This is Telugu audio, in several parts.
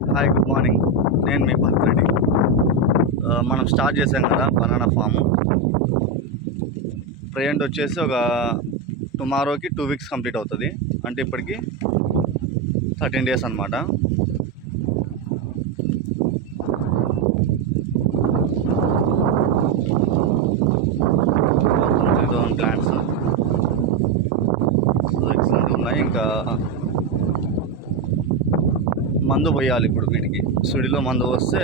Hi, good morning. నేను మీ భరత్. మనం స్టార్ట్ చేసాం కదా బనానా ఫాము. ప్రెజెంట్ వచ్చేసి ఒక టుమారోకి 2 వీక్స్ కంప్లీట్ అవుతుంది. అంటే ఇప్పటికి 13 డేస్ అనమాట. ప్లాంట్స్ ఎక్సలెంట్ ఉన్నాయి. ఇంకా మందు పోయాలి ఇప్పుడు వీటికి. సుడిలో మందు వస్తే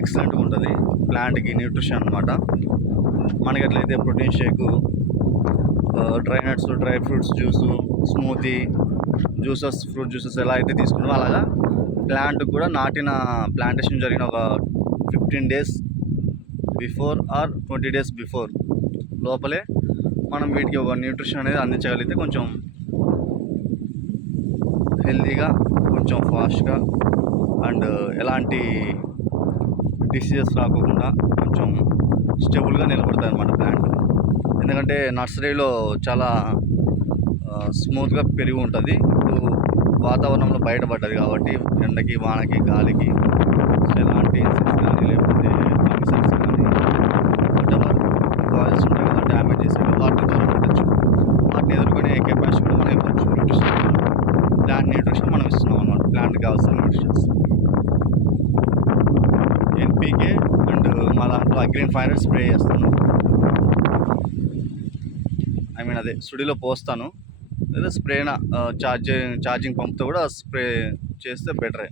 ఎక్సలెంట్గా ఉంటుంది ప్లాంట్కి, న్యూట్రిషన్ అనమాట. మనకి ఎట్లయితే protein shake, dry nuts, dry fruits juice, smoothie juices, fruit juices ఎలా అయితే తీసుకున్నామో అలాగా ప్లాంట్ కూడా నాటిన ప్లాంటేషన్ జరిగిన ఒక 15 days before or 20 days before లోపలే మనం వీటికి ఒక న్యూట్రిషన్ అనేది అందించగలిగితే కొంచెం హెల్తీగా, కొంచెం ఫాస్ట్గా అండ్ ఎలాంటి డిసీజెస్ రాకుండా కొంచెం స్టేబుల్గా నిలబడుతుంది అన్నమాట ప్లాంట్. ఎందుకంటే నర్సరీలో చాలా స్మూత్గా పెరిగి ఉంటుంది. ఇప్పుడు వాతావరణంలో బయటపడ్డది కాబట్టి ఎండకి, వానకి, గాలికి ఎలాంటి ఇన్సెక్ట్స్ కానీ లేకపోతే ఫంగసైడ్స్ కానీ వాటెవర్ కాజెస్ ఉంటాయి కదా, డ్యామేజ్ చేసేవి, వాటిని దూరం పెట్టచ్చు. వాటిని ఎదుర్కొనే కెపాసిటీ కూడా మనం ఇవ్వచ్చు. న్యూట్రిషన్, ప్లాంట్ న్యూట్రిషన్ మనం ఇస్తున్నాం అన్నమాట. ప్లాంట్కి కావాల్సిన న్యూట్రిషన్స్ ఎన్పీకే అండ్ మా దాంట్లో అగ్రీన్ 500 స్ప్రే చేస్తాను. అదే సుడిలో పోస్తాను, లేదా స్ప్రేన ఛార్జింగ్ పంప్తో కూడా స్ప్రే చేస్తే బెటరే.